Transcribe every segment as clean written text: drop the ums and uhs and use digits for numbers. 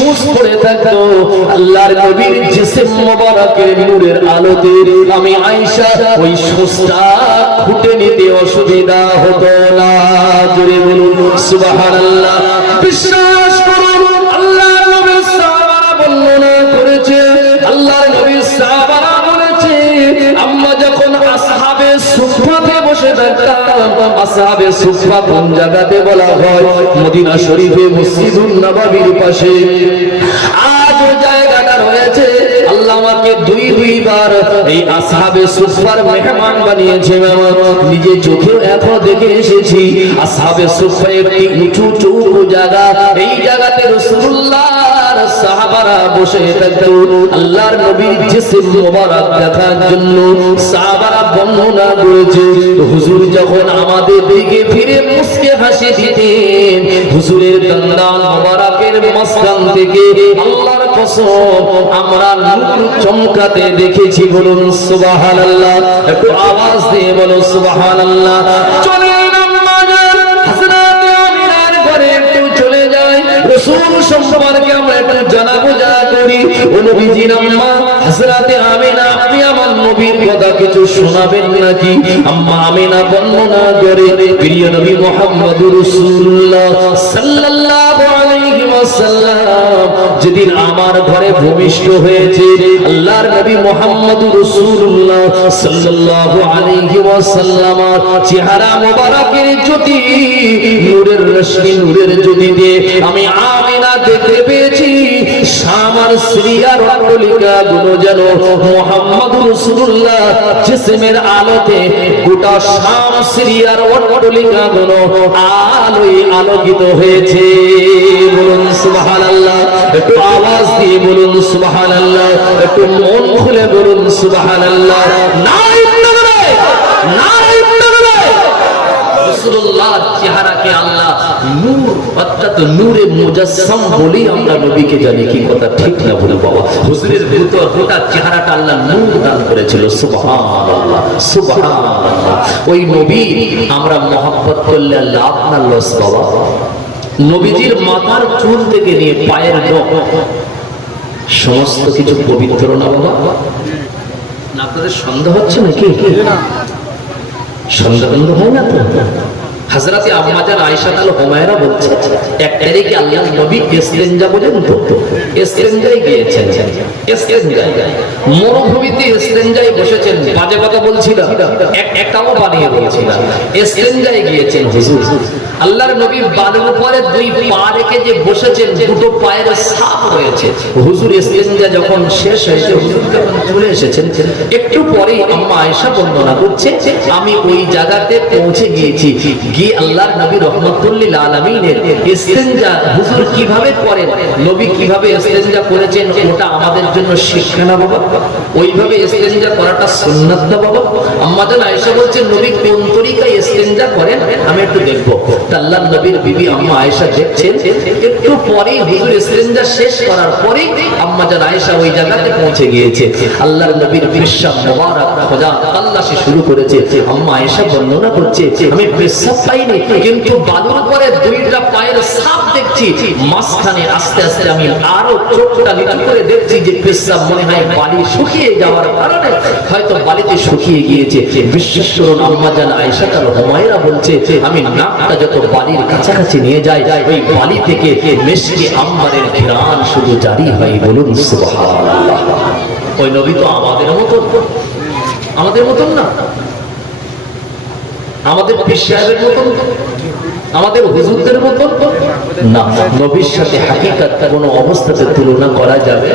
সূচ পড়ে থাকতো আল্লাহর নবীর জিসম মোবারকের নূরের আলোতে আমি আয়েশা ওই সূচটা খুঁটে নিতে অসুবিধা হতো না। জোরে বলুন সুবহানাল্লাহ। বিশ্বাস করুন আল্লাহর নবীর সাহাবারা বর্ণনা করেছে, আল্লাহর নবীর সাহাবারা বলেছে আম্মা যখন আসহাবে সুফফাতে বসে থাকতাম, আসহাবে সুফফা কোন জায়গাতে বলা হয়? মদিনা শরীফে মসজিদুন নববীর পাশে। আজ ওই জায়গাটা রয়েছে, আল্লাহ আমাকে দুইবার এই আসহাবে সুফফার মেহমান বানিয়েছে। নিজে চোখেও এখন দেখে এসেছি আসহাবে সুফফা একটি উঁচু জায়গা, এই জায়গাতে রাসূলুল্লাহর সাহাবারা বসে থাকতো আল্লাহর নবীর জিসম মোবারক দেখার জন্য। সাহাবারা বর্ণনা করেছে হুজুর যখন আমাদের দিকে ফিরে মুস্কে হাসি দিতেন, হুজুরের দন্দান মোবারকের মাঝখান থেকে আল্লাহর কসম আমরা নূর চমকাতে দেখেছি। বলুন সুবহানাল্লাহ, একটু আওয়াজ দিয়ে বলো সুবহানাল্লাহ। চলেন আম্মা জান হযরত আমিনার ঘরে একটু চলে যাই, রাসূল সম্পর্কে আমরা একটু জানা বোঝা করি। ও নবীজির আম্মা হযরত আমিনা, আপনি আমার নবীর কথা কিছু শোনাবেন নাকি? আম্মা আমিনা বর্ণনা করে প্রিয় নবী মুহাম্মদুর রাসূলুল্লাহ সাল্লাল্লাহু আলাইহি ওয়াসাল্লাম যেদিন আমার ঘরে ভূমিষ্ঠ হয়েছে, আল্লাহর নবী মুহাম্মদুর রাসূলুল্লাহ সাল্লাল্লাহু আলাইহি ওয়াসাল্লাম চেহারা মোবারকের জ্যোতি, নূরের রশ্মি, নূরের জ্যোতি দিয়ে আমি আমিনা দেখতে পেয়েছি শামার সিরিয়ার অট্টালিকা গুলো যেন মুহাম্মদুর রাসূলুল্লাহ জিসমের আলোতে গোটা শাম সিরিয়ার অট্টালিকা গুলো আলোয় আলোকিত হয়েছে। বলুন সুবহানাল্লাহ, একটু আওয়াজ দিয়ে বলুন সুবহানাল্লাহ, একটু মন খুলে বলুন সুবহানাল্লাহ। রাসূলুল্লাহর চেহারাকে আল্লাহ নূর অর্থাৎ নূরে মুজাসসাম বলি আমরা নবীকে জানি। কি কথা ঠিক না বলে বাবা? হুজুরের ভিতর গোটা চেহারাটা আল্লাহ নূর দান করেছিল। সুবহানাল্লাহ সুবহানাল্লাহ। ওই নবী আমরা মহব্বত করলে লাভ না লস বাবা? নবীজির মাথার চুল থেকে নিয়ে পায়ের নখ সমস্ত কিছু পবিত্র না বাবা? না আপনাদের সন্দেহ হচ্ছে নাকি? সন্দেহ হয় না তো? হযরত আম্মা জান আয়েশা আল হুমায়রা বলছে এক তারিখে আল্লাহর নবী ইসতিনজা বলেন তো ইসতিনজায় গিয়েছেন। ইসতিনজায় মরুভূমিতে ইসতিনজায় বসেছেন। বাজে কথা বলছি না, একটাও বানিয়ে বলছি না। ইসতিনজায় গিয়েছেন হুজুর। আল্লাহর নবী বালুর উপরে দুই পা রেখে যে বসেছেন, দুটো পায়ের ছাপ রয়েছে। হুজুর ইসতিনজা যখন শেষ হয়েছে, হুজুর যখন চলে এসেছেন, একটু পরে আম্মা আয়েশা বর্ণনা করছে আমি ওই জায়গাতে পৌঁছে গিয়েছি। গিয়ে আল্লাহর নবী রাহমাতুল লিল আলামিনের ইসতিনজা হুজুর কিভাবে করেন, নবী কিভাবে ইসতিনজা করেছেন, ওটা আমাদের জন্য শিক্ষা না বাবা? ওইভাবে ইসতিনজা করাটা সুন্নাত না বাবা? আম্মা জান আয়েশা বলছেন নবী কোন তরিকায় ইসতিনজা করেন আমি একটু দেখবো। আল্লাহর নবীর বিবি আম্মা আয়েশা দেখছেন। একটু পরে হুজুর ইসতিনজা শেষ করার পরে আম্মা জান আয়েশা ওই জায়গাতে পৌঁছে গিয়েছে। আল্লাহর নবীর পেশাব মোবারক খোঁজা তালাশি শুরু করেছে। আম্মা আয়েশা বর্ণনা করছে আমি পেশাব পাইনি, কিন্তু বালুর উপরে দুইটা পায়ের ছাপ দেখছি। মাঝখানে আস্তে আস্তে আমি আরো চোখটা নিচু করে দেখছি যে পেশাব মনে হয় বালি শুকিয়ে যাওয়ার কারণে হয়তো বালিতে শুকিয়ে গিয়েছে। বিশ্বাস করুন আম্মা জান আয়েশা আল হুমায়রা বলছে আমি নাকটা যত বালির কাছাকাছি নিয়ে যাই, ওই বালি থেকে মিশকে আম্বারের ঘ্রাণ শুধু জারি হয়। বলুন সুবহানাল্লাহ। ওই নবী তো আমাদের মতন না, আমাদের পীর সাহেবের মতন, আমাদের হুজুরদের মতন না। নবীর সাথে হাকিকাত কোনো অবস্থাতে তুলনা করা যাবে?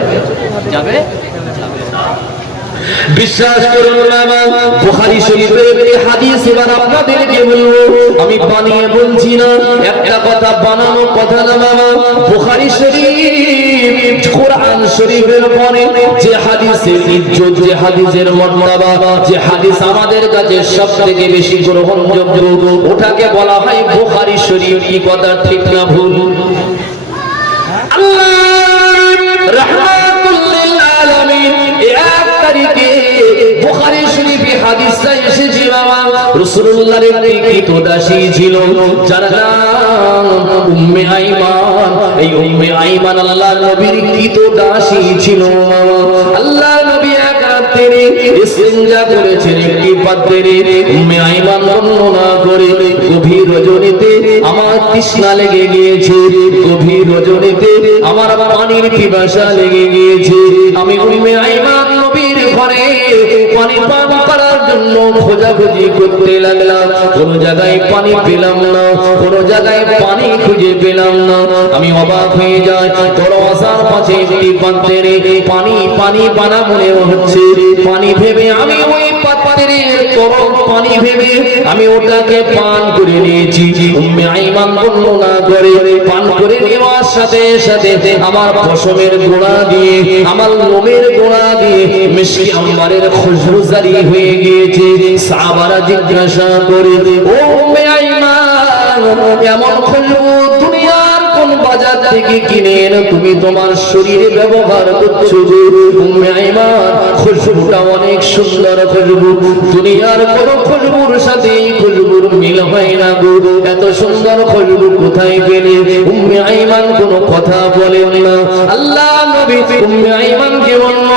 বিশ্বাস করুন মামা, বুখারী শরীফের একটি হাদিস এবার আপনাদেরকে বলবো, আমি বানিয়ে বলছি না, একটা কথা বানানো কথা না মামা। বুখারী শরীফ কোরআন শরীফের পরে যে হাদিসের ইজ্জত, যে হাদিসের মর্যাদা, যে হাদিস আমাদের কাছে সবথেকে বেশি গ্রহণযোগ্য, ওটাকে বলা হয় বুখারী শরীফ। কি কথা ঠিক না ভুল? আল্লাহ রাহমাতুল লিল আলামিন বুখারী শরীফে হাদিসটা এসেছে বাবা। রাসূলুল্লাহর একটি কৃতদাসী ছিল যার নাম উম্মে আইমান। এই উম্মে আইমান আল্লাহর নবীর কৃতদাসী ছিল। আল্লাহর নবী এক রাতে ইস্তিনজা করেছেন একটি পাত্রে। উম্মে আইমান বর্ণনা করে গভীর রজনীতে আমার তৃষ্ণা লেগে গিয়েছে, গভীর রজনীতে আমার পানির পিপাসা লেগে গিয়েছে। আমি উম্মে আইমান নবীর ঘরে পানি পান করার জন্য খোঁজাখুঁজি করতে লাগলাম। কোন জায়গায় পানি পেলাম না, কোন জায়গায় পানি খুঁজে পেলাম না। আমি অবাক হয়ে যাই, দরওয়াজার পাশে একটি পাত্রে পানি পানি পানা মনে হচ্ছে। পানি ভেবে আমি ওই পাত্রের গরম পানি ভেবে আমি ওটাকে পান করে নিয়েছি। উম্মে আইমান বর্ণনা করে পান করে নেওয়ার সাথে সাথে আমার পশমের গোড়া দিয়ে, আমার লোমের গোড়া দিয়ে মিশকি আম্বারের খুশবু জারি হয়ে গিয়েছে। সাহাবারা জিজ্ঞাসা করে, ও উম্মে আইমান, এমন খুশবু দুনিয়ার কোন বাজার থেকে কিনে এনে তুমি তোমার শরীরে ব্যবহার করছো? উম্মে আইমান, খুশবুটা অনেক সুন্দর খুশবু, দুনিয়ার কোন খুশবুর সাথে এই খুশবুর মিল হয় না গো। এত সুন্দর খুশবু কোথায় পেলে? উম্মে আইমান কোনো কথা বলেন না। আল্লাহ নবী উম্মে আইমানকে বলল,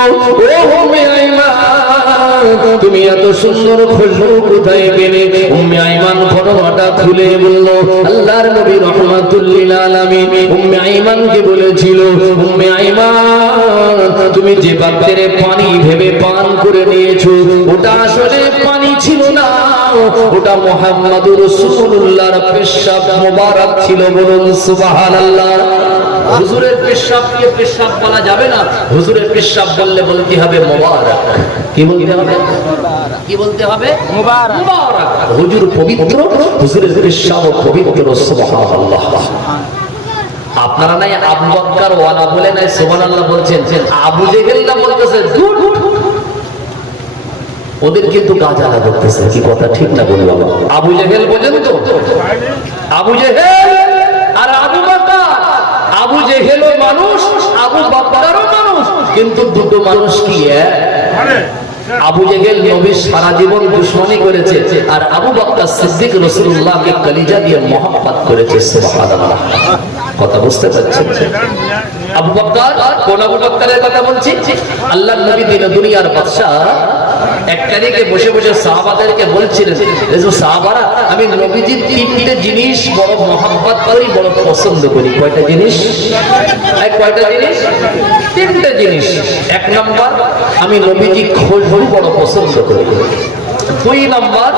ও উম্মে আইমান, তুমি এত সুন্দর খুশবু কোথায় পেলে? উম্মে আইমান ঘটনাটা খুলে বলল। আল্লাহর নবী রাহমাতুল লিল আলামিন উম্মে আইমানকে বলেছিল, উম্মে আইমান, তুমি যে পাত্রে পানি ভেবে পান করে নিয়েছো ওটা আসলে পানি ছিল না, ওটা মুহাম্মদুর রাসূলুল্লাহর পেশাব মোবারক ছিল। বলুন সুবহানাল্লাহ। হুজুরের পেশাবকে পেশাব বলা যাবে না, হুজুরের পেশাব বললে বলতে হবে মোবারক। কি বলতে হবে? কি বলতে হবে? মোবারক। মোবারক। হুজুর পবিত্র, হুজুরের পেশাব পবিত্র। সুবহানাল্লাহ। আপনারা নাই আবু বকর ওয়ালা বলে নাই সুবহানাল্লাহ বলছেন, আবু জেহেল না বলতেছে দূর। ওদের কিন্তু গাজালা করতেছে। কি কথা ঠিক না বললাম? আবু জেহেল বোঝেন তো? আবু জেহেল আর আবু বকর, আবু জেহেলও মানুষ, আবু বকরও মানুষ, কিন্তু দুটো মানুষ কি এক? আবু জেহেল নবীর সারা জীবন দুশমনি করেছে, আর আবু বকর সিদ্দিক রাসূলুল্লাহকে কলিজা দিয়ে মহব্বত করেছে। সুবহানাল্লাহ। কথা বুঝতে পারছেন? আবু বকর, কোন আবু বকরের কথা বলছি? আল্লাহর নবী দিন দুনিয়ার বাদশা এক তারিখে বসে বসে সাহাবাদেরকে বলছিলেন, সাহাবারা, আমি নবীজির তিনটে জিনিস বড় মহব্বত করি, বড় পছন্দ করি। কয়টা জিনিস? কয়টা জিনিস? তিনটে জিনিস। এক নম্বর, আমি নবীজি খুশবু বড় পছন্দ করি। দুই নম্বর,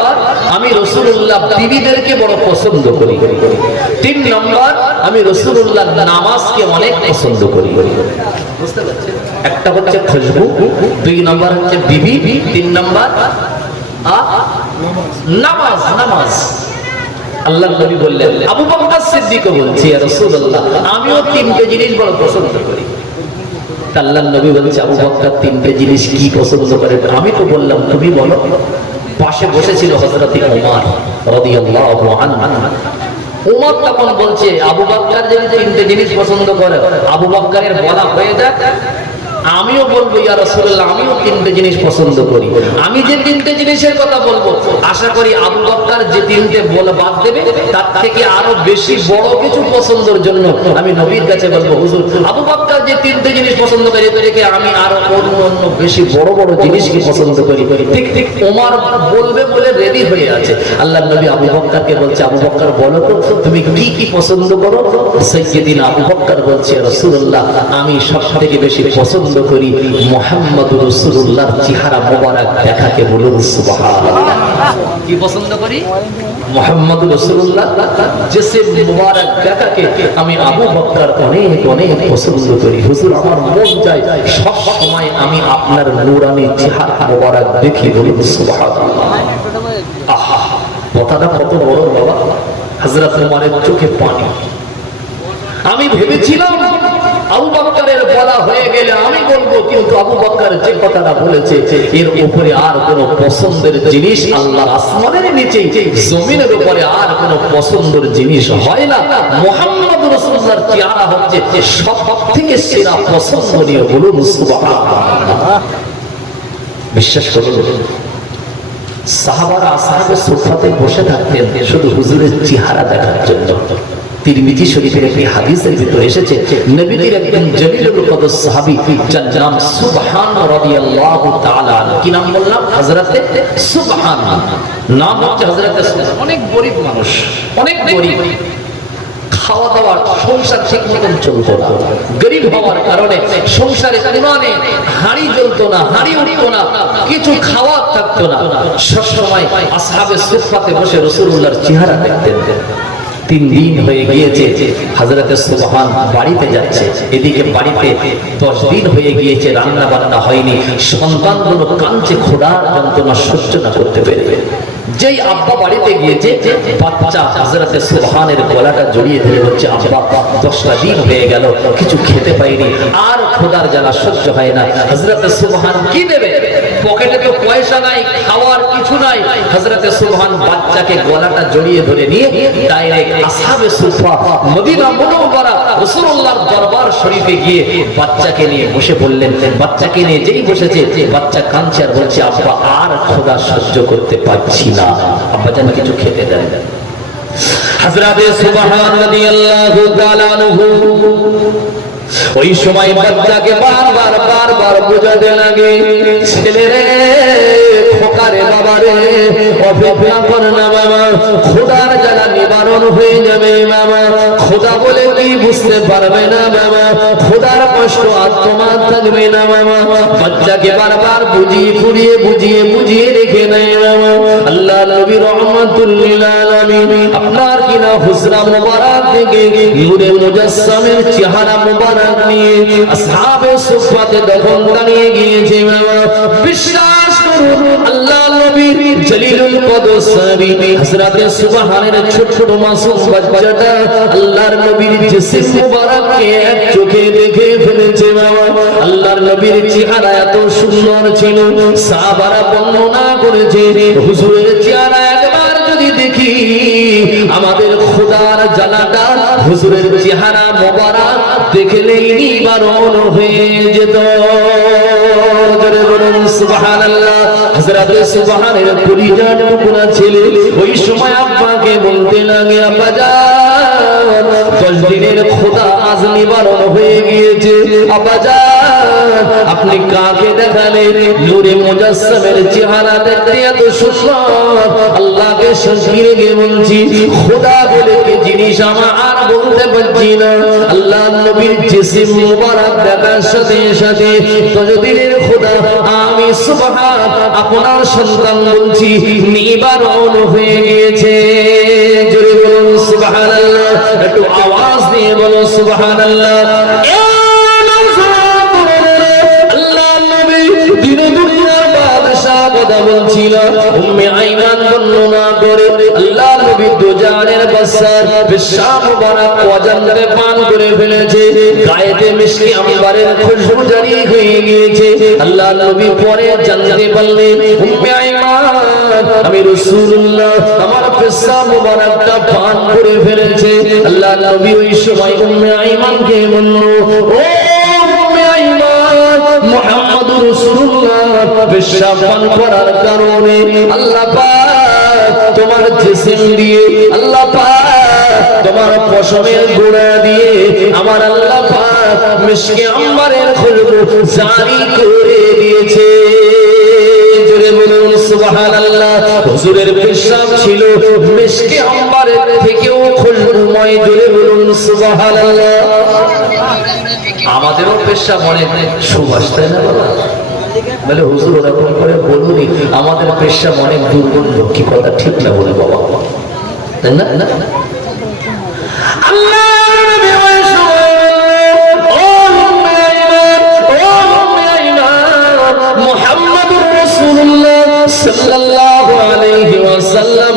আমি রাসূলুল্লাহ বিবিদেরকে বড় পছন্দ করি। তিন নম্বর, আমি রাসূলুল্লাহ নামাজকে অনেক পছন্দ করি। বুঝতে পারছেন? একটা হচ্ছে খুশবু, দুই নম্বর হচ্ছে বিবি, তিন নম্বর নামাজ। নামাজ। আল্লাহর নবী বললেন, আবু বকর সিদ্দিকও বলছি, ইয়া রাসূলুল্লাহ, আমিও তিনটে জিনিস বড় পছন্দ করি। আল্লাহর নবী বলছে, আবু বকর তিনটে জিনিস কি পছন্দ করে? আমি তো বললাম, তুমি বলো। পাশে বসেছিল হযরত ওমর রাদিয়াল্লাহু আনহু। ওমর তখন বলছে, আবু বকর যদি তিনটে জিনিস পছন্দ করে, আবু বকরের বলা হয়ে যাক, আমিও বলবো, ইয়া রাসূলুল্লাহ, আমিও তিনটে জিনিস পছন্দ করি। আমি যে তিনটে জিনিসের কথা বলবো, আশা করি আবু বকর যে তিনটে বলে বাদ দেবে, তার থেকে আরো বেশি বড় কিছু পছন্দের জন্য আমি নবীর কাছে বলবো, হুজুর, আবু বকর যে তিনটে জিনিস পছন্দ করে, এর থেকে আমি আরো অন্য বেশি বড় বড় জিনিসকে পছন্দ করি। ঠিক ঠিক ওমর বলবে বলে রেডি হয়ে আছে। আল্লাহর নবী আবু বকরকে বলছে, আবু বকর বলো তো, তুমি কি কি পছন্দ করো? সাইয়্যিদিনা আবু বকর বলছে, রাসূলুল্লাহ, আমি সবথেকে বেশি পছন্দ করি মুহাম্মদুর রাসূলুল্লাহর চেহারা মোবারক দেখাকে। বলুন সুবহানাল্লাহ। কি পছন্দ করি? মুহাম্মদুর রাসূলুল্লাহ জিসম মোবারক দেখাকে আমি আবু বকর অনেক অনেক পছন্দ করি। হুজুর, আমার মন চায় সব সময় আমি আপনার নূরানি চেহারা মোবারক দেখি। বলুন সুবহানাল্লাহ। আহা, কথাটা কত বড় বাবা! হযরত ওমরের চোখে পানি। আমি ভেবেছিলাম আবু বকরের বলা হয়ে গেলে আমি বলবো, কিন্তু আবু বকর যে কথাটা বলেছে, এর উপরে আর কোনো পছন্দের জিনিস আল্লাহর আসমানের নিচে জমিনের উপরে আর কোনো পছন্দের জিনিস হয় না। মুহাম্মদ রাসূলুল্লাহর চেহারা হচ্ছে সবথেকে সেরা পছন্দনীয়। বলুন সুবহানাল্লাহ। বিশ্বাস করুন, সাহাবারা আসহাবে সুফফাতে বসে থাকতেন শুধু হুজুরের চেহারা দেখার জন্য। তিরমিজি শরীফের একটি হাদিসের ভিতরে এসেছে, নবীজির একজন জলিলুল কদর সাহাবী যার নাম সুবহান রাদিয়াল্লাহু তাআলা, কি নাম বললাম? হযরতে সুবহান। নাম হচ্ছে হযরতে সুবহান। অনেক গরীব মানুষ, অনেক গরীব, খাওয়া দাওয়া সংসার ঠিক মতন চলতো না। গরিব হওয়ার কারণে সংসারে ইমানে হাঁড়ি জ্বলতো না, হাঁড়ি উঠতো না, কিছু খাওয়ার থাকতো না। সবসময় আসহাবে সুফফাতে বসে রাসূলুল্লাহর চেহারা দেখতেন। 3 দিন হয়ে গিয়েছে হযরতে সুবহান বাড়িতে যাচ্ছে, এদিকে বাড়িতে 10 দিন হয়ে গিয়েছে রান্না বান্না হয়নি। সন্তানগুলো কাঁদছে ক্ষুধার যন্ত্রণা সহ্য না করতে পেরে। যেই আব্বা বাড়িতে গিয়েছে, বাচ্চা হযরতে সুবহানের গলাটা জড়িয়ে ধরে বলছে, আব্বা 10টা দিন হয়ে গেল কিছু খেতে পাইনি, আর ক্ষুধার জ্বালা সহ্য হয় না। হযরতে সুবহান কি দেবে? পকেটে তো পয়সা নাই, খাওয়ার কিছু নাই। হযরতে সুবহান বাচ্চাকে গলাটা জড়িয়ে ধরে নিয়ে ডাইরেক্ট আসহাবে সুফফা মদিনা মুনাওয়ারা রাসূলুল্লাহর দরবার শরীফে গিয়ে বাচ্চাকে নিয়ে বসে বললেন। বাচ্চাকে নিয়ে যেই বসেছে, বাচ্চা কাঁদছে আর বলছে, আব্বা আর ক্ষুধা সহ্য করতে পারছি না, আব্বা যেন কিছু খেতে দেন। হযরতে সুবহান রাদিয়াল্লাহু তাআলা আনহু ওই সময় বাচ্চাকে বারবার বোঝাতে লাগে, ছেলেরে খোকারে বাবারে অপেক্ষা কর না বাবা, খোদার জ্বালা নিবারণ হয়ে যাবে বাবা, খোদা বলে কি বুঝতে পারবে না বাবা, খোদার কষ্ট আর তোমার থাকবে না বাবা। বাচ্চাকে বারবার বুঝিয়ে রেখে নেয় বাবা। আল্লাহ নবী রাহমাতুল লিল আলামিন আপনার কিনা হুজরা মুবারক থেকে নূরে মুজাসসামের চেহারা মুবারক নিয়ে আসহাবে সুফফাতে যখন দাঁড়িয়ে গিয়েছে বাবা, বিশ্বাস করুন আল্লাহ নবীর জলিলুল কদর সাহাবী হযরতে সুবহানের ছোট মাসুম বাচ্চাটা আল্লাহর নবীর জিসম মুবারককে এক চোখে দেখে ফেলেছে বাবা। আল্লাহর নবীর চেহারা এত সুন্দর ছিল, সাহাবারা বর্ণনা করেছে হুজুরের চেহারা একবার যদি দেখি আমাদের খোদার জ্বালাটা হুজুরের চেহারা মোবারক দেখলেই নিবারণ হয়ে যেত। জোরে বলুন সুবহানাল্লাহ। হযরতে সুবহানের কলিজার টুকরা ছেলে ওই সময় আব্বাকে বলতে লাগে, আব্বা জান 10 দিনের খোদা আজ নিবারণ হয়ে গিয়েছে, আব্বা জান আপনি কাকে দেখালেন? নূরে মুজাসসামের চেহারা দেখতে এত সুন্দর, আল্লাহকে সাক্ষী রেখে বলছি খোদা বলে কি জিনিস আমার আর বলতে পারছি না। আল্লাহ নবীর জিসম মুবারক দেখার সাথে সাথে 10 দিনের খোদা আমি সুবহান আপনার সন্তান বলছি নিবারণ হয়ে গিয়েছে। জোরে বলুন সুবহানাল্লাহ, একটু আওয়াজ দিয়ে বলো সুবহানাল্লাহ। আল্লাহ নবী দিনে দুনিয়ার বাদশা কথা বলছিল, উম্মে আইমান বর্ণনা করে আল্লাহ নবী দুজানের বাসার পেশাব মুবারক অজান্তে পান করে ফেলেছে, গায়েতে মিষ্টি আম্বারের খুশবু জারি হয়ে গিয়েছে। আল্লাহ নবী পরে জানতে পারলেন উম্মে আইমান আমি রাসূলুল্লাহ আমার পেশাব মুবারকটা পান করে ফেলেছে। আল্লাহ নবী ওই সময় উম্মে আইমানকে বলল, ও উম্মে আইমান মুহাম্মদুর রাসূলুল্লাহ পেশাব পান করার কারণে আল্লাহ পাক তোমার জিসম দিয়ে, আল্লাহ পাক তোমার পশমের গোড়া দিয়ে আমার আল্লাহ পাক মিশকে আম্বারের খুশবু জারি করে দিয়েছে। জোরে বলুন সুবহানাল্লাহ। হুজুরের পেশাব ছিল মিশকে আম্বারের থেকেও খুশবুময়। জোরে বলুন সুবহানাল্লাহ। আমাদেরও পেশাব অনেক সুবাস, তাই না বাবা? বলে হুজুর ওরকম করে বলুনি, আমাদের পেশাব অনেক দুর্গন্ধ। কি কথা ঠিক না বলে বাবা, তাই না? আল্লাহ নবী ওই সময় ও উম্মে আইমান, ও উম্মে আইমান মুহাম্মদুর রাসূলুল্লাহ সাল্লাল্লাহু আলাইহি ওয়াসাল্লাম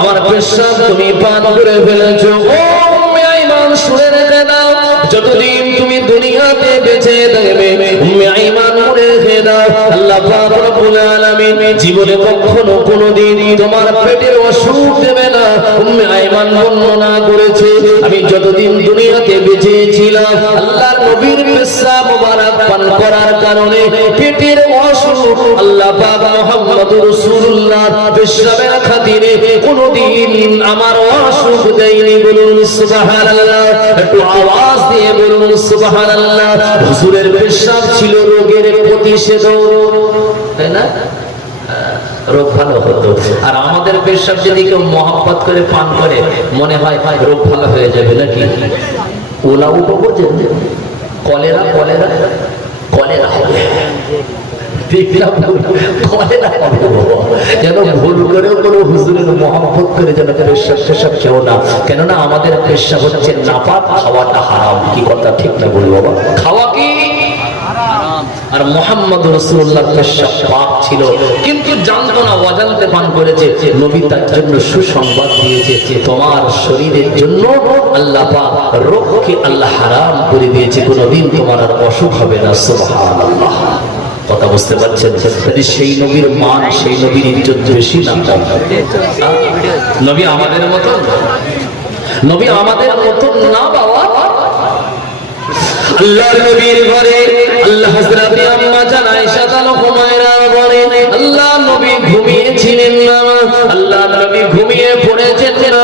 আমার পেশাব তুমি পান করে ফেলেছো। ও উম্মে আইমান শুনে রেখে দাও, যতদিন তুমি দুনিয়াতে বেঁচে থাকবে উম্মে আইমান মনে রেখে দাও আল্লাহ পাক রব্বুল আলামিন জীবনে কখনো কোনোদিন তোমার পেটের অসুখ দেবে না। উম্মে আইমান বর্ণনা করেছে, আমি যতদিন দুনিয়াতে বেঁচে ছিলাম আল্লাহর নবীর পেশাব মোবারক পান করার কারণে পেটের অসুখ আল্লাহ পাক মুহাম্মদুর রাসূলুল্লাহ পেশাবের খাতিরে কোনোদিন আমার অসুখ দেয়নি। বলুন সুবহানাল্লাহ, একটু আওয়াজ দিয়ে বলুন সুবহানাল্লাহ। হুজুরের পেশাব ছিল রোগের প্রতিষেধক, তাই না? রোগ ভালো হতো। আর আমাদের পেশাব যদি কেউ মহব্বত করে পান করে মনে হয় রোগ ভালো হয়ে যাবে নাকি? ওলা উঠো বোঝেন, কলেরা কলেরা কলেরা হবে, যেন ভুল করেও কোনো হুজুরের মহব্বত করে যেন পেশাব কেউ না। কেননা আমাদের পেশাব হচ্ছে নাপাক, খাওয়াটা হারাম। কি কথা ঠিক না বলবো বাবা? খাওয়া কি আর মুহাম্মদ রাসূলুল্লাহর পেশাব পাক ছিল, কিন্তু জানতো না, অজান্তে পান করেছে। নবী তার জন্য সুসংবাদ দিয়েছে, তোমার শরীরের জন্য আল্লাহ পাক রোগকে আল্লাহ হারাম করে দিয়েছে, কোনোদিন তোমার আর অসুখ হবে না। সুবহানাল্লাহ, কথা বুঝতে পারছেন? সেই নবীর মান, সেই নবীর ইজ্জত বেশি না কম? নবী আমাদের মতন, নবী আমাদের মতন না বাবা। আল্লাহর নবীর ঘরে আল্লাহ হযরত আম্মা জান আয়েশা তাআলা হুমায়রা বলেন, আল্লাহ নবী ঘুমিয়েছিলেন না, আল্লাহ নবী ঘুমিয়ে পড়েছেন না।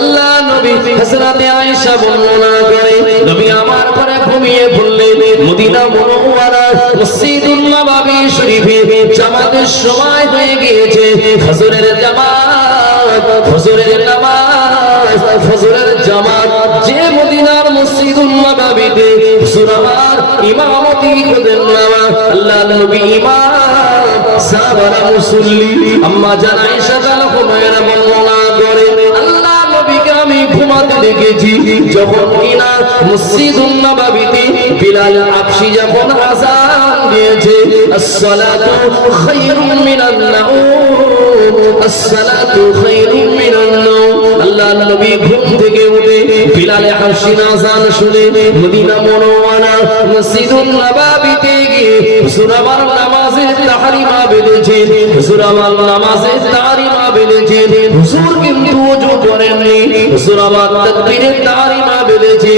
আল্লাহ নবী হযরত আয়েশা বর্ণনা করে, নবী আমার ঘরে ঘুমিয়ে পড়লেন। মদিনা মুনাওয়ারা মসজিদুন নববী শরীফে জামাতের সময় হয়ে গিয়েছে। ফজরের জামাত, ফজরের নামাজ, ফজরের জামাত যে মদিনার মসজিদুন নববীতে হুজুর আমার ইমামতি করেন না, আল্লাহর নবী ইমাম, সাহাবারা মুসল্লি। আম্মা জান আয়েশা তাআলা হুমায়রা বর্ণনা করে, আল্লাহ নবীকে আমি ঘুমাতে দেখেছি যখন কিনা মসজিদুন নববীতে বিলাল আবশি যখন আযান দিয়েছে, আসসালাতু খায়রুম মিনান নাওম, আসসালাতু খায়রুম মিনান নাওম। আল্লাহর নবী ঘুম থেকে উঠে বিলাল আবশির আযান শুনে মদিনা মুনাওয়ারা মসজিদুন নববীতে গিয়ে হুজুর আমার নামাজের তাহরিমা বেঁধেছে, হুজুর আমার নামাজের তাহরিমা বেঁধেছে। হুজুর কিন্তু ওযু করেননি, হুজুর আমার তাকবীরের তাহরিমা বেঁধেছে,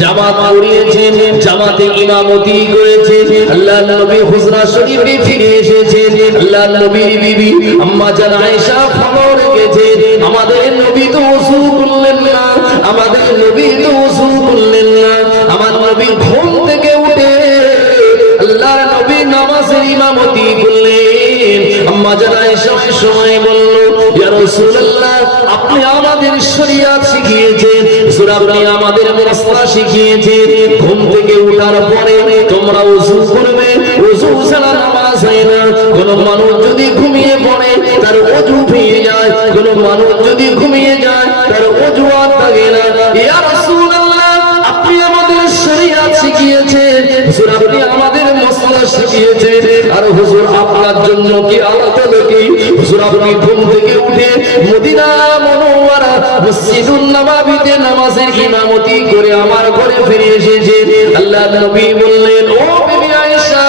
জামাত পড়িয়েছেন, জামাতে ইমামতি করেছেন। আল্লাহর নবী হুজরা শরীফে ফিরে এসেছেন। আল্লাহর নবীর বিবি আম্মা জান আয়েশা খবর রেখেছেন, আমাদের নবী তো ওযু করলেন না, আমাদের নবী তো ওযু করলেন না। আমার নবী ঘুম থেকে উঠে আল্লাহর নবী নামাজের ইমামতি করলেন। আম্মা জান আয়েশা সময় বলল, ইয়া রাসূলুল্লাহ, আপনি আমাদের শরীয়ত শিখিয়েছেন, হুজুর আপনি আমাদের মাসলা শিখিয়েছেন। ঘুম থেকে ওঠার পরে তোমরা ওযু করবে, ওযু ছাড়া নামাজ হয় না। কোন মানুষ যদি ঘুমিয়ে পড়ে তার ওযু ভেঙে যায়, কোন মানুষ যদি ঘুমিয়ে যায় তার ওযু আর থাকে না। ইয়া রাসূলুল্লাহ, আপনি আমাদের শরীয়ত শিখিয়েছেন, হুজুর আপনি আমাদের মাসলা শিখিয়েছেন, আর হুজুর আপনার জন্য কি আলাদা কি? হুজুর আপনি ঘুম থেকে উঠে মদিনা মুনাওয়ারা মসজিদুন নববীতে নামাজের ইমামতি করে আমার ঘরে ফিরে এসেছেন। আল্লাহর নবী বললেন, ও বিবি আয়েশা,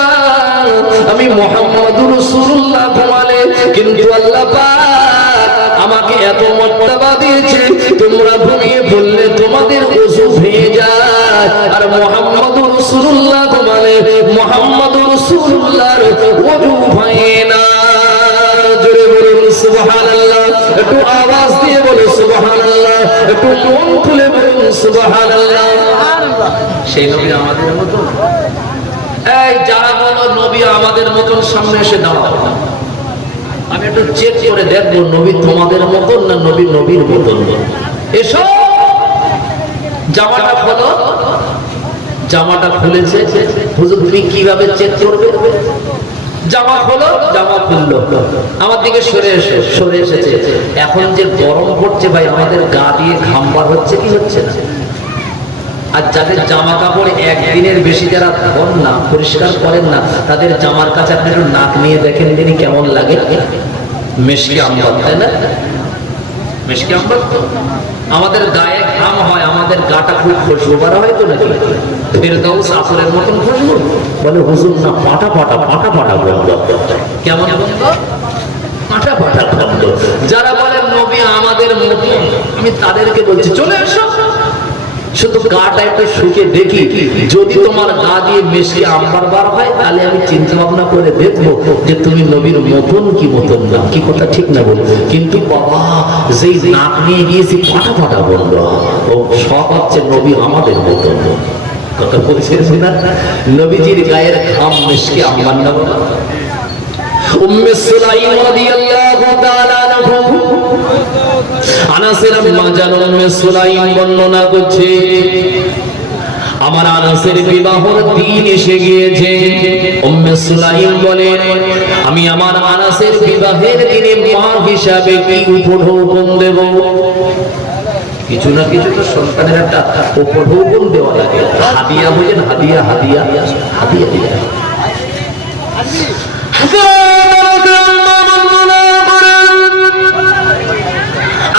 আমি মুহাম্মদুর রাসূলুল্লাহ ঘুমালে, কিন্তু আল্লাহ পাক আমাকে এত মর্যাদা দিয়েছে, তোমরা ঘুমিয়ে পড়লে তোমাদের ওযু ভেঙে যায়, আর মুহাম্মদুর রাসূলুল্লাহ ঘুমালে মুহাম্মদুর রাসূলুল্লাহর ওযু ভাঙে না। জোরে বলুন সুবহানাল্লাহ, একটু আওয়াজ দিয়ে বলো সুবহানাল্লাহ, একটু মন খুলে বলুন সুবহানাল্লাহ। সেই নবী আমাদের মতন? এই যারা বলো নবী আমাদের মতন, সামনে এসে দাঁড়াও, আমি একটু চেক করে দেখবো নবী তোমাদের মতন না নবী নবীর মতন। এসো, জামাটা খোলো। জামাটা খুলেছে, হুজুর তুমি কিভাবে চেক করবে? জামা খোলো, জামা খুললো, আমার দিকে সরে এসো, সরে এসেছে। এখন যে গরম পড়ছে ভাই, আমাদের গা দিয়ে ঘাম বার হচ্ছে কি হচ্ছে না? আর যাদের জামা কাপড় একদিনের বেশি যারা ধোন না, পরিষ্কার করেন না, তাদের জামার কাছে আপনি একটু নাক নিয়ে দেখেন দিনই কেমন লাগে। মেশকি আম্বর, তাই না? মেশকি আম্বর তো আমাদের গায়ে ঘাম হয়, আমাদের গাটা খুব খুশবু করা হয় তো নাকি? ফেরদাউস আসরের মতন খুশবু। বলে হুজুর না, পাটা পাটা পাটা পাটা বলল। কেমন বলল? কথা খন্ড। যারা বলেন নবী আমাদের মতো, আমি তাদেরকে বলছি চলে এসো, শুধু গাটা একটু শুকে দেখি, যদি তোমার গা দিয়ে মেশকে আম্বার বার হয় তাহলে আমি চিন্তা ভাবনা করে দেখবো যে তুমি নবীর মতন কি মতন না। কি কথা ঠিক না বল? কিন্তু বাবা যেই নাক নিয়ে গিয়েছি ফাটা ফাটা বললো, ও সব হচ্ছে নবী আমাদের মতন। কথা বলছেন না? নবীজির গায়ের ঘাম মেশকে আম্বার না বলা। উম্মে সুলাইম রাদিয়াল্লাহু তাআলা আনহু, আনাসের আম্মা জান উম্মে সুলাইম বর্ণনা করছে, আমার আনাসের বিবাহর দিন এসে গিয়েছে। উম্মে সুলাইম বলেন, আমি আমার আনাসের বিবাহের দিনে মা হিসাবে কি উপঢৌকন দেব? কিছু না কিছু তো সন্তানের একটা উপঢৌকন দেওয়া লাগে। হাদিয়া বলেন, হাদিয়া হাদিয়া হাদিয়া দিয়া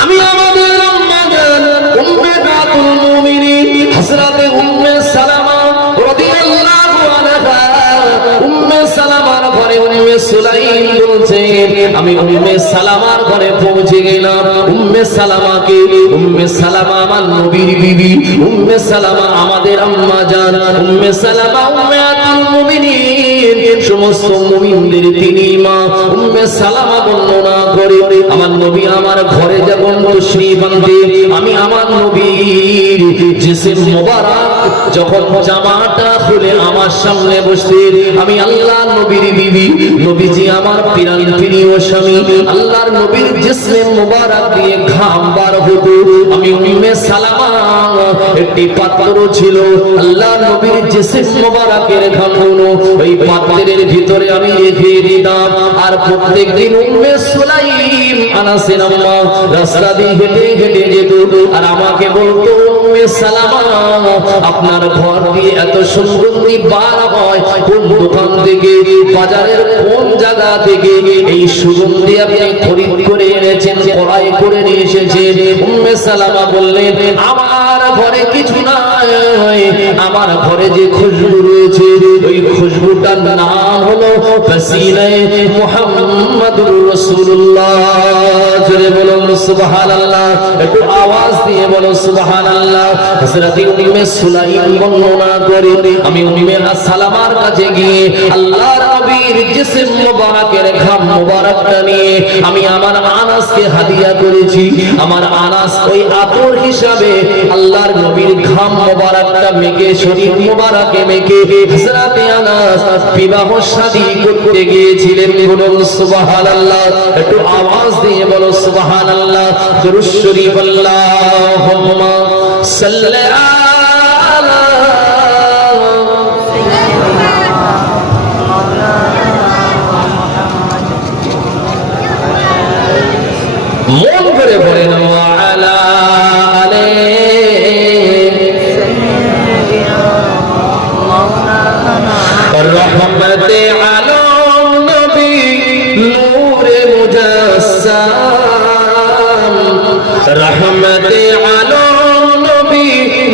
আমি আমাদের আম্মা জান উম্মে বাতুল মুমিনিন হযরতে উম্মে সালামা রাদিয়াল্লাহু আনহা, উম্মে সালামার ঘরে উম্মে সুলাইম বলছেন, আমি উম্মে সালামার ঘরে পৌঁছে গেলাম। উম্মে সালামাকে, উম্মে সালামা আমার নবীর বিবি, উম্মে সালামা আমাদের আম্মা জান, উম্মে সালামা উম্মাতুল মুমিনিন, সমস্ত মুমিনদের তিনি মা। উম্মে সালামা বর্ণনা করে, আমার নবী আমার ঘরে যখন তশরীফ আনতে, আমি আমার নবীর জিসম মোবারক যখন জামাটা খুলে আমার সামনে বসতেন, আমি আল্লাহর নবীর বিবি, নবীজি আমার প্রাণ প্রিয় স্বামী, আল্লাহর নবীর জিসম মোবারক দিয়ে ঘাম বার হতো। আমি উম্মে সালামা একটি পাত্র ছিল, আল্লাহর নবীর জিসম মোবারকের ঘামগুলো ওই পাত্রের ভিতরে আমি রেখে দিতাম। আর প্রত্যেকদিন উম্মে সুলাইম আনাসের আম্মা রাস্তা দিয়ে হেঁটে হেঁটে যেত আর আমাকে বলতো, উম্মে সালামা আপনার ঘর দিয়ে এত সুগন্ধি বার হয়, কোন দোকান থেকে, বাজারের কোন জায়গা থেকে এই সুগন্ধি আপনি খরিদ করে এনেছেন, ক্রয় করে নিয়ে এসেছেন? উম্মে সালামা বললেন, আমার ঘরে কিছু নাই, আমার ঘরে যে খুশবু রয়েছে ওই খুশবুটার নাম হলো ফাসিলায়ে মুহাম্মাদুর রাসূলুল্লাহ। জোরে বলুন সুবহানাল্লাহ, একটু আওয়াজ দিয়ে বলো সুবহানাল্লাহ। হযরত উম্মে সুলাইম বর্ণনা করে, আমি উম্মে সালামার কাছে গিয়ে আল্লাহর নবীর জিসম মোবারকের ঘাম মোবারকটা নিয়ে আমি আমার আনাসকে হাদিয়া করেছি। আমার আনাস ওই আতর হিসাবে আল্লাহর নবীর ঘাম মোবারকটা মেখে, শরীর মোবারকে মেখে হযরত আনাস বিবাহ শাদী করতে গিয়েছিলেন। বলুন সুবহানাল্লাহ, একটু আওয়াজ দিয়ে বলো সুবহানাল্লাহ। দুরূদ শরীফ আল্লাহুম্মা সাল্লি আলা মন করে বলেন ওয়া আলা রহমতে আলম নবী নূরে মুজাসসাম, রহমতে আলম নবী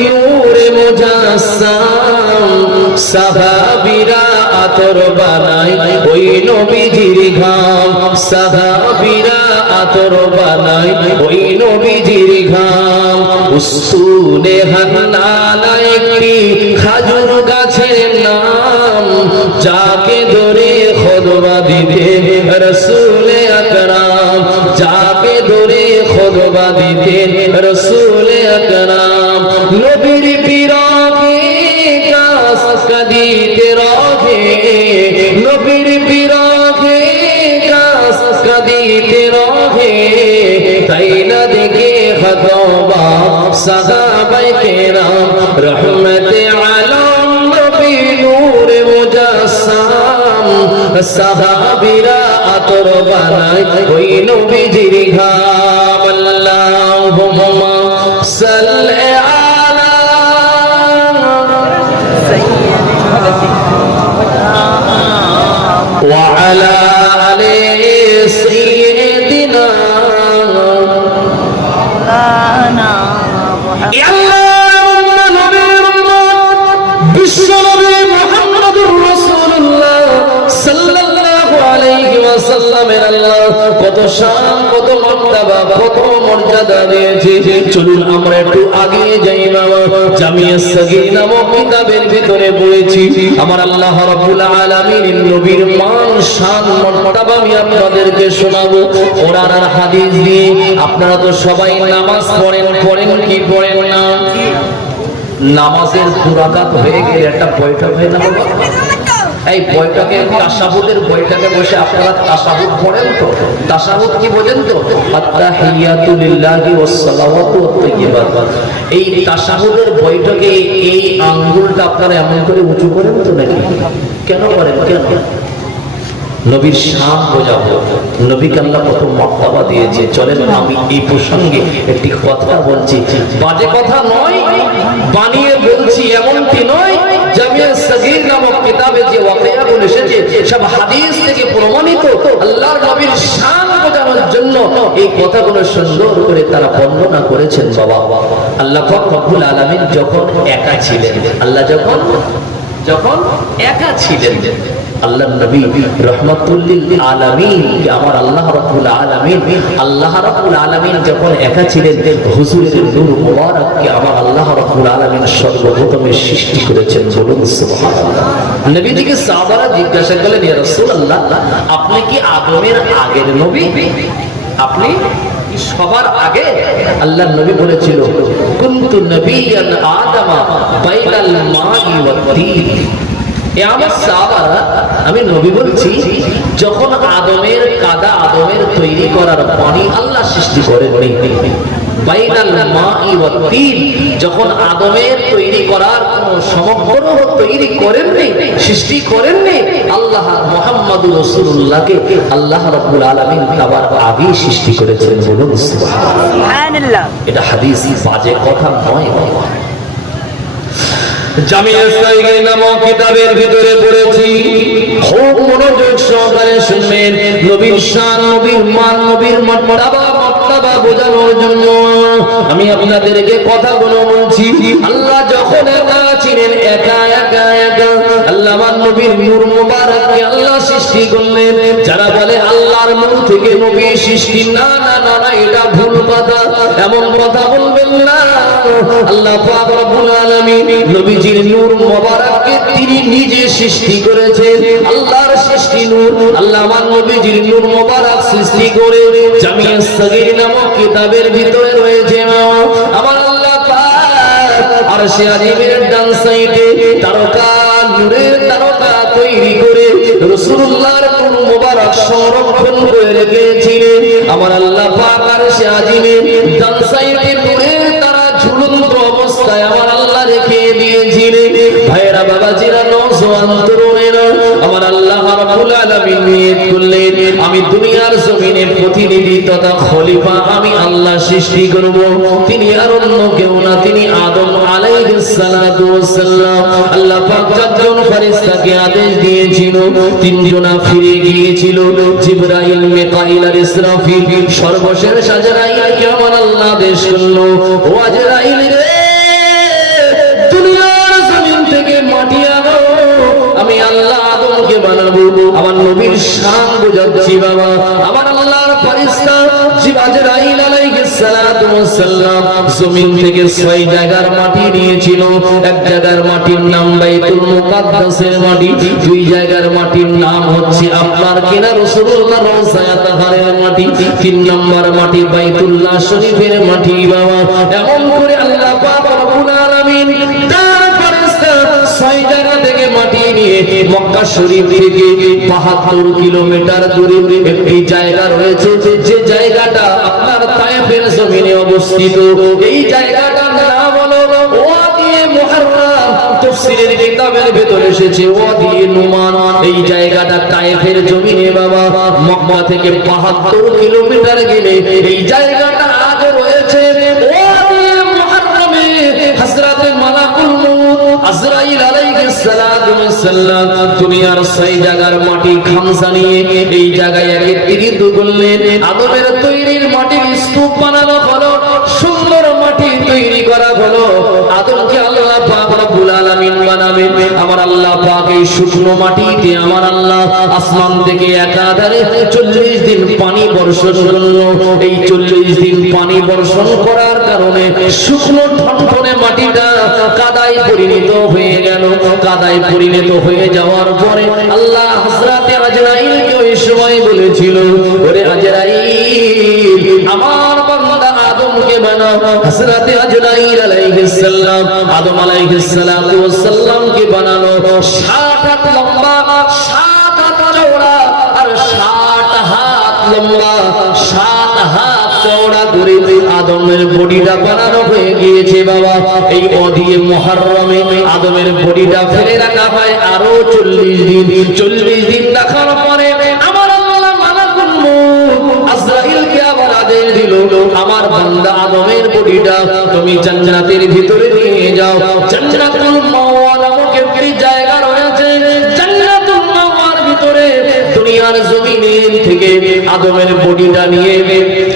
নূরে মুজাসসাম, সাহাবীরা আতর বানায় ওই নবীজির ঘাম, সাহাবীরা আতর বানায় ওই নবীজির ঘাম। উসুলে হান্নানা একটি খাজুর গাছের নাম, যাকে ধরে খুতবা দিতেন রাসূল আকরাম, যাকে ধরে খুতবা দিতেন রাসূল আকরাম। নবীর বিরহে কাস কাঁদিতে রহে, নবীর বিরহে কাস কাঁদিতে রহে, তাই না দেখে হতবা সাহাবায়ে কেরাম। রহমতে আলম নবী নূরে মুজাসসাম, সাহাবীরা আতর বানায় ওই নবীজির ঘাম। আল্লাহুম্মা সাল্লি আলা ওয়া আলা আলি সাইয়্যিদিনা কত শান, কত মার্তাবা, কত মর্যাদা দিয়েছে। চলুন আমরা একটু আগে যাই বাবা। জামিয়া সগীর নামক কিতাবের ভিতরে পড়েছি আমার আল্লাহ রাব্বুল আলামিন নবীর মান শান মর্যাদা আমি আপনাদেরকে শোনাবো কোরআন আর হাদিস দিয়ে। আপনারা তো সবাই নামাজ পড়েন কি পড়েন না? নামাজের 2 রাকাত হয়ে গেলে একটা বৈঠক হয় না বাবা? এই বইটাকে, তাশাহুদের বইটাকে বসে আপনারা তাশাহুদ পড়েন তো? তাশাহুদ কি বোঝেন তো? আত্তাহিয়াতু লিল্লাহি ওয়াস সালাওয়াতু ওয়াত তাইয়্যিবাত। এই তাশাহুদের বইটাকে এই আঙ্গুলটা আপনারা এমন করে উঁচু করেন তো নাকি? কেন করেন? কেন? নবীর শান বোঝাবো, নবীকে আল্লাহ কত মর্যাদা দিয়েছে। চলেন আমি এই প্রসঙ্গে একটি কথা বলছি, বাজে কথা নয়, বানিয়ে বলছি এমনটি নয়। জামিয়া সগীর নামক কিতাবে যে ওয়াকিয়াগুলো এসেছে সব হাদিস থেকে প্রমাণিত। আল্লাহর নবীর শান বোঝানোর জন্য এই কথাগুলো সুন্দর করে তারা বর্ণনা করেছেন বাবা। আল্লাহ পাক রব্বুল আলামিন যখন একা ছিলেন, আল্লাহ যখন একা ছিলেন, আল্লাহ নবী রাহমাতুল লিল আলামিন, আমার আল্লাহ রাব্বুল আলামিন যখন একা ছিলেন, হুজুরের নূর মুবারককে আমার আল্লাহ রাব্বুল আলামিন সর্বপ্রথমে সৃষ্টি করেছেন। বলুন সুবহানাল্লাহ। নবীজিকে সাহাবারা জিজ্ঞাসা করলেন, ইয়া রাসূলুল্লাহ, আপনি কি আদমের আগের নবী? আপনি সবার আগে? আল্লাহর নবী বলেছিল, কুনতু নবিয়ান আদামা বাইনাল মাই ওয়াত তিন। আমার সাহাবারা, আমি নবী বলছি, যখন আদমের কাদা, আদমের তৈরি করার পানি আল্লাহ সৃষ্টি করেননি, বাইনাল মাই ওয়াত তিন, যখন আদমের তৈরি করার কোন সমগ্র তৈরি করেননি, সৃষ্টি করেননি, আল্লাহ মুহাম্মদুর রাসূলুল্লাহকে আল্লাহ রাব্বুল আলামিন আবার আগে সৃষ্টি করেছেন। বলুন সুবহানাল্লাহ। এটা হাদিস, বাজে কথা নয় বাবা। জামিয়া সগীর নামক কিতাবের ভিতরে পড়েছি, খুব মনোযোগ সহকারে শুনবেন। নবীর শান, নবীর মান, নবীর মর্যাদা বোঝানোর জন্য আমি আপনাদেরকে কথাগুলো বলছি। আল্লাহ যখন একা ছিলেন, একা আল্লাহ আমার নবীর নূর মুবারককে আল্লাহ সৃষ্টি করলেন। যারা বলে আল্লাহর নূর থেকে নবী সৃষ্টি, না না না না, এটা ভুল কথা, এমন কথা বলবেন না। আল্লাহ পাক রব্বুল আলামিন নবীজির নূর মুবারককে তিনি নিজে সৃষ্টি করেছেন। আল্লাহর সৃষ্টি নূর, আল্লাহ আমার নবীজির নূর মুবারক সৃষ্টি করে জামিয়া সগীর নামক কিতাবের ভিতরে রয়েছে। আমার আল্লাহ পাক আরশে আজিমের ডান সাইডে তারকা, নূরের তারকা তৈরি করে রাসূলুল্লাহর নূর মুবারক সংরক্ষণ করে রেখেছিলেন। আমার আল্লাহ পাক আরশে আজিমের ডান সাইডে নূরের তারা ঝুলন্ত অবস্থায় আমার আল্লাহ রেখে দিয়েছিলেন। ভাইরা, বাবাজিরা, নওজোয়ান তরুণেরা, আমার আল্লাহ রাব্বুল আলামিন নিয়ত করলেন, আমি দুনিয়ার জমিনে প্রতিনিধি তথা খলিফা আমি আল্লাহ সৃষ্টি করব। তিনি আর অন্য কেউ না, তিনি আদম আলাইহিস সালাতু ওয়াস সালাম। আল্লাহ পাক 4 জন ফেরেশতাকে আদেশ দিয়েছিল, 3 জনা ফিরে গিয়েছিল, জিবরাইল, মিকাইল আর ইসরাফিল। সর্বশেষ আজরাইলকে আমার আল্লাহ আদেশ করলো, ও আজরাইল রে, দুনিয়ার জমিন থেকে মাটি আনো, আমি আল্লাহ আদমকে বানাবো। আমার নবীর শান বুঝাচ্ছি বাবা। আমার আল্লাহর ফেরেশতা জিবরাইল আলাইহিস সালাতু ওয়াস সালাম জমিন থেকে 6 জায়গার মাটি নিয়েছিল। এক জায়গার মাটির নাম বাইতুল মুকাদ্দাসের মাটি, 2 জায়গার মাটির নাম হচ্ছে আপনার কিনা রাসূলুল্লাহ রওজা তাহারের মাটি, 3 নম্বর মাটি বাইতুল্লাহ শরীফের মাটি বাবা। এমন করে আল্লাহ পাক রব্বুল আলামিন তার ফেরেশতা 6 জায়গা থেকে মাটি নিয়ে মক্কা শরীফ থেকে 72 কিলোমিটার দূরে একটি জায়গা রয়েছে, যে জায়গাটা আপনার তায়েফের জমিনে অবস্থিত। এই জায়গাটার নাম হলো ওয়াদি মুহাররাম। তাফসীরের কিতাবের ভিতরে এসেছে ওয়াদি নুমান। এই জায়গাটা তায়েফের জমিনে বাবা। মক্কা থেকে 72 কিলোমিটার গেলে এই জায়গাটা আজ রয়েছে ওয়াদি মুহাররামে। হযরত মালাকুল মউত আজরাইল আলাইহিস সালাতু ওয়াস সালাম দুনিয়ার 6 জায়গার মাটি খামসা নিয়ে এই জায়গায় একত্রিত করলেন। আদমের তৈরির মাটির স্তূপ বানানো হলো, সুন্দর মাটি তৈরি করা হলো। আদমকে আল্লাহ পাক রব্বুল আলামিন বানাবেন। আমার আল্লাহ পাক এই শুকনো মাটিতে আমার আল্লাহ আসমান থেকে একাধারে 40 দিন পানি বর্ষণ করলো। এই 40 দিন পানি বর্ষণ করার কারণে শুকনো ঠনঠনে মাটিটা কাদায় পরিণত হয়ে গেল। কাদায় পরিণত হয়ে যাওয়ার পরে আল্লাহ হযরতে আজরাইলকে ওই সময় বলেছিল, ওরে আজরাইল আমার বান্দা আদমকে বানাও। হযরতে আজরাইল আলাইহিস সালাম আদম আলাইহিস সালাতু ওয়াস সালামকে বানানো 60 হাত লম্বা, 60 হাত চওড়া আর 60 হাত লম্বা, 60 হাত চওড়া করে আদমের বডিটা বানানো হয়ে গিয়েছে বাবা। এই অদিয়ে মুহররমে আদমের বডিটা ফেলে রাখা হয় আরো 40 দিন। 40 দিন রাখার পরে আমার আল্লাহ মালাকুল মউত আজরাইলকে আবার আদেশ দিল, আমার বান্দা আদমের বডিটা তুমি জান্নাতের ভিতরে নিয়ে যাও। জান্নাতুল মাওয়া নামক একটি জায়গা রয়েছে, জান্নাতুল মাওয়ার ভিতরে দুনিয়ার জমিনের থেকে আদমের বডিটা নিয়ে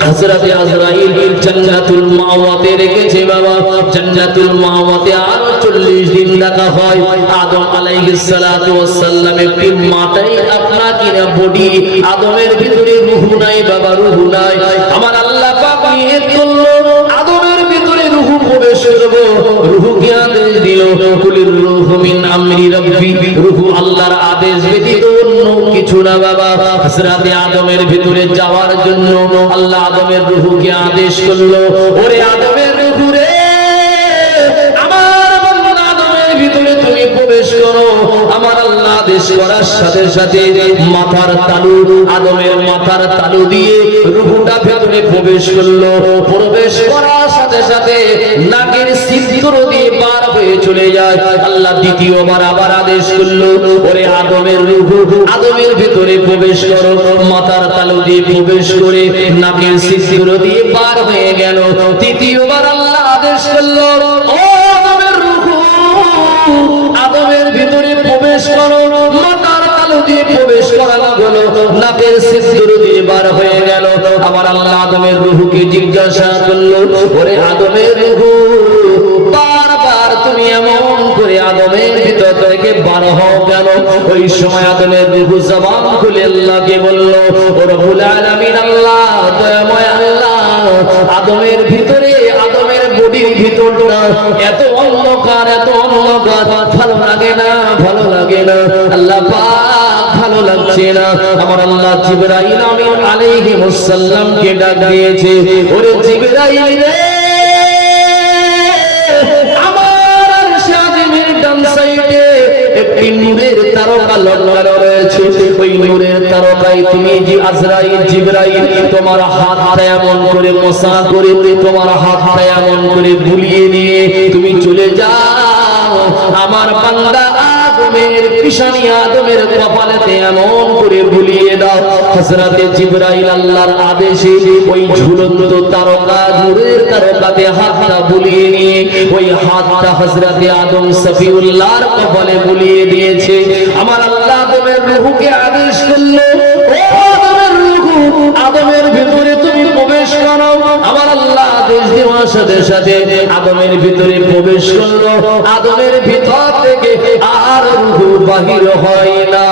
হযরতে আজরাইল জান্নাতুল মাওয়াতে রেখেছে বাবা। জান্নাতুল মাওয়াতে আরো 40 দিন রাখা হয়। আদম আলাইহিস সালাতু ওয়াস সালাম একটি মাটাই আপনার কিনা বডি, আদমের ভিতরে রূহ নাই বাবা, রূহ নাই। আমার আল্লাহ পাক নিয়ত করলো আদমের ভিতরে রূহ প্রবেশ করবে। রূহকে আদেশ দিল, কুলির রূহু মিন আমরি রাব্বি, রূহ আল্লাহর আদেশ ব্যতীত অন্য কিছু না বাবা। হযরতে আদমের ভিতরে যাওয়ার জন্য আল্লাহ আদমের রূহকে আদেশ করলো, ওরে আদমের রূহ রে, আমার বান্দা আদমের ভিতরে তুমি প্রবেশ করো। আমার আল্লাহ আদেশ করার সাথে সাথে মাথার তালু, আদমের মাথার তালু দিয়ে রূহটা ভিতরে প্রবেশ করলো। প্রবেশ করার সাথে সাথে নাকের ছিদ্র দিয়ে পার হয়ে চলে যায়। আল্লাহ দ্বিতীয়বার আবার আদেশ করলো, ওরে আদমের রূহ আদমের ভিতরে প্রবেশ করো। মাথার তালু দিয়ে প্রবেশ করে নাকের ছিদ্র দিয়ে পার হয়ে গেল। তৃতীয়বার আল্লাহ আদেশ করলো, ও আদমের রূহ আদমের ভিতরে প্রবেশ করো। মাথার তালু দিয়ে প্রবেশ করা হলো, নাকের ছিদ্র দিয়ে বার হয়ে গেল। আমার আল্লাহ আদমের রূহকে জিজ্ঞাসা করলো, ওরে আদমের রূহ বারবার তুমি এমন করে আদমের ভিতর থেকে বার হও কেন? ওই সময় আদমের রূহ জবান খুলে আল্লাহকে বলল, ও রব্বুল আলামিন আল্লাহ, দয়াময় আল্লাহ, আদমের ভিতরে আদমের বডির ভিতরটা এত অন্ধকার, এত অন্ধকার, ভালো লাগে না, ভালো লাগে না আল্লাহ পাক, ভালো লাগছে না। আমার আল্লাহ জিবরাইল আমিন আলাইহিস সালামকে ডাক দিয়েছে, ওরে জিবরাইল রে, আমার আরশে আজিমের ডান সাইডে একটি নূরের তারকা লটকানো রয়েছে। ওই নূরের তারকায় তুমি যে আজরাইল জিবরাইল তোমার হাতটা এমন করে মোসা করে, তোমার হাতটা এমন করে বুলিয়ে নিয়ে তুমি চলে যাও। আমার বান্দা আদমের পিছানি, আদমের কপালেতে এমন করে বুলিয়ে দাও। হযরতে জিবরাইল আল্লাহর আদেশে ওই ঝুলন্ত তারকা, নূরের তারকাতে হাতটা বুলিয়ে নিয়ে ওই হাতটা হযরতে আদম সফিউল্লাহর কপালে বুলিয়ে দিয়েছে। আমার আল্লাহ আদমের রূহকে আদেশ করলো, ও আদমের রূহ আদমের ভিতরে তুমি প্রবেশ করো। আমার আল্লাহ আদেশ দেওয়ার সাথে সাথে আদমের ভিতরে প্রবেশ করলো। আদমের ভিতর থেকে আর রূহ বাহির হয় না।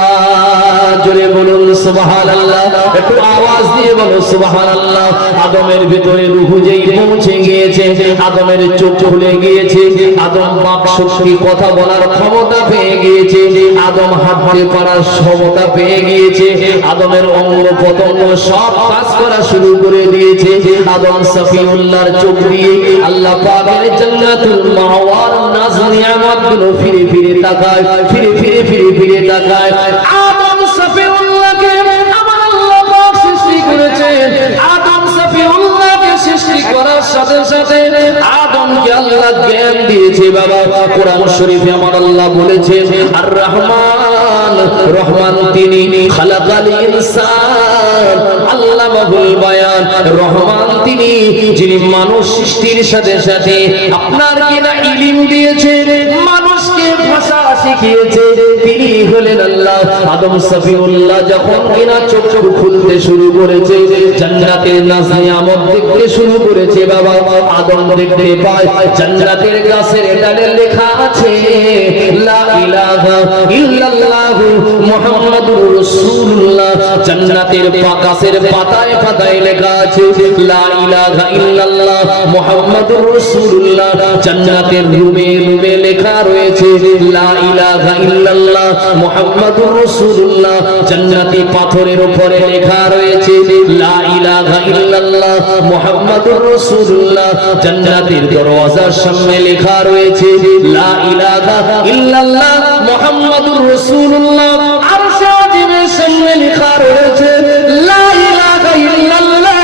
জোরে বলুন সুবহানাল্লাহ, একটু আওয়াজ দিয়ে বলো সুবহানাল্লাহ। আদমের ভিতরে রূহ যেই পৌঁছে গিয়েছে, আদমের চোখ খুলে গিয়েছে, আদম বাক শক্তি কথা বলার ক্ষমতা পেয়ে গিয়েছে, আদম হাঁটতে পারার ক্ষমতা পেয়ে গিয়েছে, আদমের অঙ্গ প্রত্যঙ্গ সব কাজ করা শুরু করে দিয়েছে। আদম সফিউল্লাহর চোখ দিয়ে আল্লাহ পাকের জান্নাতুল মাওয়ার নাজ নিয়ামতগুলো ফিরে ফিরে তাকায়, ফিরে ফিরে ফিরে ফিরে তাকায়। আদম সফিউল্লাহকে আমার আল্লাহ পাক সৃষ্টি করেছেন। আদম সফিউল্লাহকে সৃষ্টি করার সাথে সাথে আদমকে আল্লাহ জ্ঞান দিয়েছে বাবা। কোরআন শরীফে আমার আল্লাহ বলেছেন, আর রহমান, রহমান তিনি, খালাকাল ইনসান আল্লামাহুল বায়ান, রহমান তিনি যিনি মানুষ সৃষ্টির সাথে সাথে আপনার কিনা ইলম দিয়েছে, মানুষকে ভাষা শিখিয়েছে, তিনি হলেন আল্লাহ। আদম সফিউল্লাহ যখন কিনা চোখ খুলতে শুরু করেছে, জান্নাতের নাজ নিয়ামত দেখতে শুরু করেছে, বাবা আদম দেখতে পায় জান্নাতের গাছের ডালে লেখা আছে লা ইলাহা ইল্লাল্লাহু মুহাম্মাদুর রাসূলুল্লাহ। জান্নাতের গাছের পাতায় পাতায় লেখা আছে লা ইলাহা ইল্লাল্লাহ মুহাম্মাদুর রাসূলুল্লাহ। জান্নাতের রুমে রুমে লেখা রয়েছে লা ইলাহা ইল্লাল্লাহ মুহাম্মাদুর রাসূলুল্লাহ। জান্নাতি পাথরের উপরে লেখা রয়েছে লা ইলাহা ইল্লাল্লাহ মুহাম্মাদুর রাসূলুল্লাহ। জান্নাতের দরওয়াজার সামনে লেখা রয়েছে লা ইলাহা ইল্লাল্লাহ মুহাম্মাদুর রাসূলুল্লাহ। আরশ আজিমের সামনে লেখা রয়েছে লা ইলাহা ইল্লাল্লাহ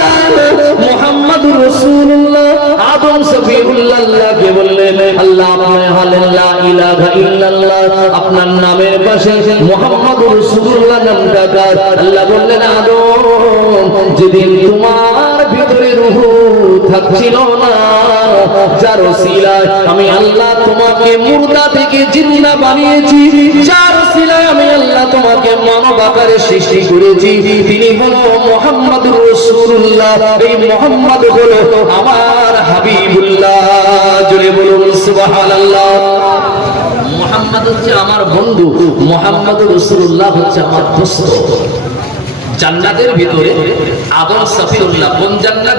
মুহাম্মাদুর রাসূলুল্লাহ। আদম সফিউল্লাহকে বললেন আল্লাহ আপনি হলেন লা ইলাহা ইল্লাল্লাহ, আপনার নামের পাশে মুহাম্মাদুর রাসূলুল্লাহ নামটা কার? আল্লাহ বললেন আদম যেদিন তোমার ভিতরে রূহ থাকছিল না, যার ওসিলায় আমি আল্লাহ তোমাকে মুর্দা থেকে জিন্দা বানিয়েছি, যার ওসিলায় আমি আল্লাহ তোমাকে মানব আকারে সৃষ্টি করেছি, তিনি হলো মুহাম্মাদুর রাসূলুল্লাহ। এই মুহাম্মদ হলো আমার হাবিবুল্লাহ। জোরে বলুন সুবহানাল্লাহ। মুহাম্মদ হচ্ছে আমার বন্ধু, মুহাম্মাদুর রাসূলুল্লাহ হচ্ছে আমার দোস্ত। জান্নাতের ভিতরে আদম সফিউল্লাহ কোন জান্নাত?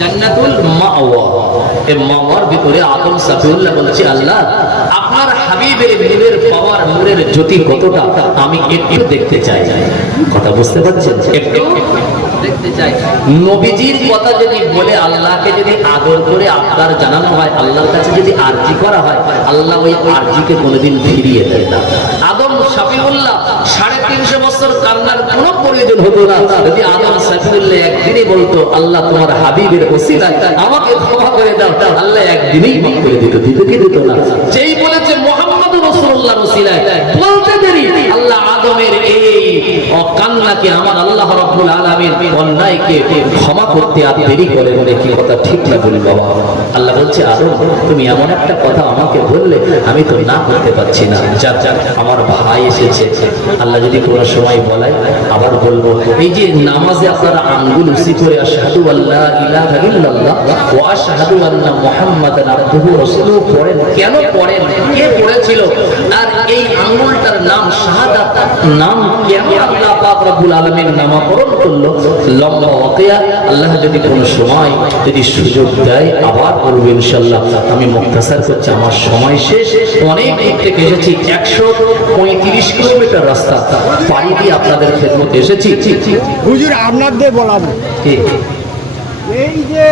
জান্নাতুল মাওয়া। এই মাওয়ার ভিতরে আদম সফিউল্লাহ বলছে আল্লাহ আপনার হাবিবের নূরের পাওয়ার, নূরের জ্যোতি কতটা আমি একটু দেখতে চাই। কথা বুঝতে পারছেন? একটু দেখতে চাই। নবীজির কথা যদি বলে আল্লাহকে যদি আদর করে আবদার জানানো হয়, আল্লাহর কাছে যদি আরজি করা হয়, আল্লাহ ওই আরজিকে কোনোদিন ফিরিয়ে দেয় না। আদম সফিউল্লাহ 350 বছর কান্নার কোনো প্রয়োজন হতো না যদি আদম সফিউল্লাহ একদিনই বলতো আল্লাহ তোমার হাবিবের ওসিলায় আমাকে ক্ষমা করে দাও, আল্লাহ একদিনই মাফ করে দিত। দিত কি দিত না? যেই বলেছে মুহাম্মাদুর রাসূলুল্লাহর ওসিলায় বলতে দেরি, আল্লাহ আদমের এই কান্নাকে আমার আল্লাহ রাব্বুল আলামিন অন্যায়কে ক্ষমা করতে আর দেরি করে বলে কি কথা ঠিক না বলি বাবা? আল্লাহ বলছে আদম তুমি এমন একটা কথা আমাকে বললে আমি তো না করতে পারছি না। যা আমার ভাই এসেছে, আল্লাহ যদি কোনো সময় বলায় আবার বলবো। এই যে নামাজে আপনারা আঙ্গুল উঁচু করে আশহাদু আল্লা ইলাহা ইল্লাল্লাহ ওয়া আশহাদু আন্না মুহাম্মাদান আবদুহু ওয়া রাসূলুহু পড়েন, কেন পড়েন? কে পড়েছিল? আর এই আঙ্গুলটার নাম শাহাদাত নাম কেন আল্লাহ পাক রব্বুল আলামিন নামকরণ করলো? লম্বা ওয়াকিয়া। আল্লাহ যদি কোনো সময় যদি সুযোগ দেয় আবার করবো ইনশাআল্লাহ। আমি মুখতাসার করছি, আমার সময় শেষ। অনেক দূর থেকে এসেছি, 135 কিলোমিটার রাস্তা পাড়ি দিয়ে আপনাদের খেদমতে এসেছি। হুজুর আপনাদের বলাবো এই যে